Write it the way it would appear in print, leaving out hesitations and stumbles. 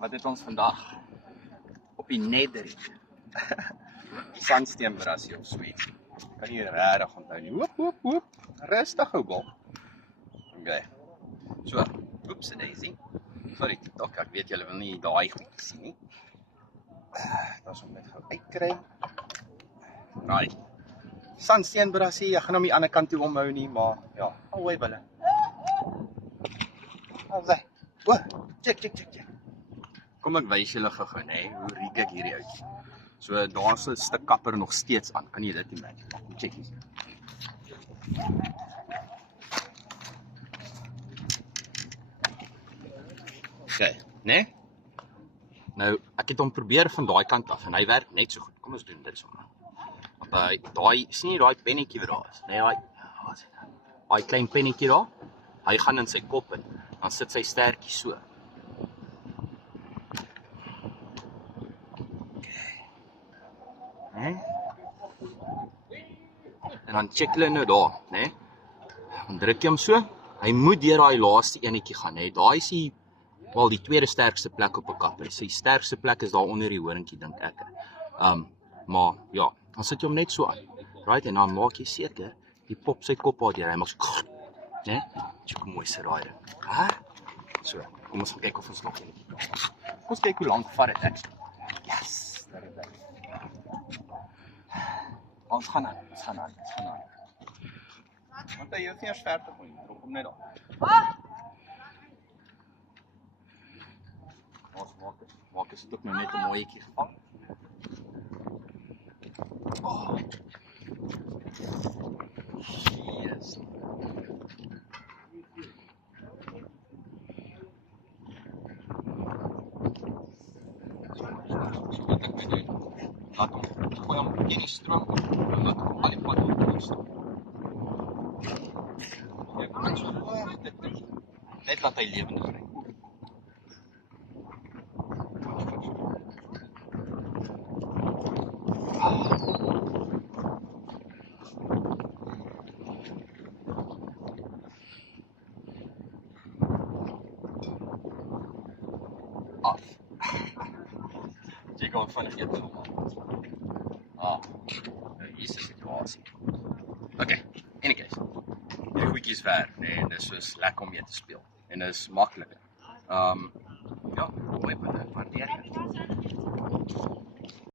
Wat het ons vandag op die nederig? Sandsteenbrassie of zoiets. Kan jy regtig onthou nie. Hoop. Rustig ou bal. Okay. So, oeps daisy. Sorry TikTok, ek weet julle wil nie daai goed sien nie. Dat is om net gou uitkry. Right. Sandsteenbrassie, ek gaan hom die ander kant toe omhou nie, maar ja, alhooi wille. Alsy. O, check. Kom ek wys julle gou-gou, nee, hoe riek ek hierdie uit. So, daar's 'n stuk kapper nog steeds aan. Kan jy dit nie merk? Kom check hier. Okay, nee? Nou, ek het hom probeer van daai kant af en hy werk net so goed. Kom ons doen dit sommer. Want daai sien jy daai pennetjie wat daar is. Nee, wat is dit? Daai klein pennetjie daar. Hy gaan in sy kop in. Dan sit sy stertjie so. Okay. En dan check hulle nou daar, né? Dan druk jy hom so. Hy moet deur daai laaste enetjie gaan, né? Daai is die tweede sterkste plek op 'n kapper. Sy sterkste plek is daar onder die horingkie, dink ek. Maar ja, dan sit jy hom net so aan. Right, en dan maak jy seker jy pop sy kop uit deur. Hy maak so, né? Kyk hoe mooi sy raai ding. So, kom ons gaan kyk of ons nog enetjie kan. Kom ons kyk hoe lank vat dit ek. Yes, daar is dit. Ons gaan aan. Want hy hoef nie eers ver te gaan, drop hom net daar. Ons maak is dit ook nou net 'n mooietjie gevang. Yes. So wat ek moet doen, laat hom, gooi hom in die stroom op, en laat hom al die pad op die stroom. Ja, kom net so, net laat hy lewendig ry. Af. Jy kan vinnig eet nog. Nou hier is die situasie. Okay, in 'n case. Die goedjies werk, en dis soos lekker om mee te speel. En dis maklik. Ja, mooi, waardeer.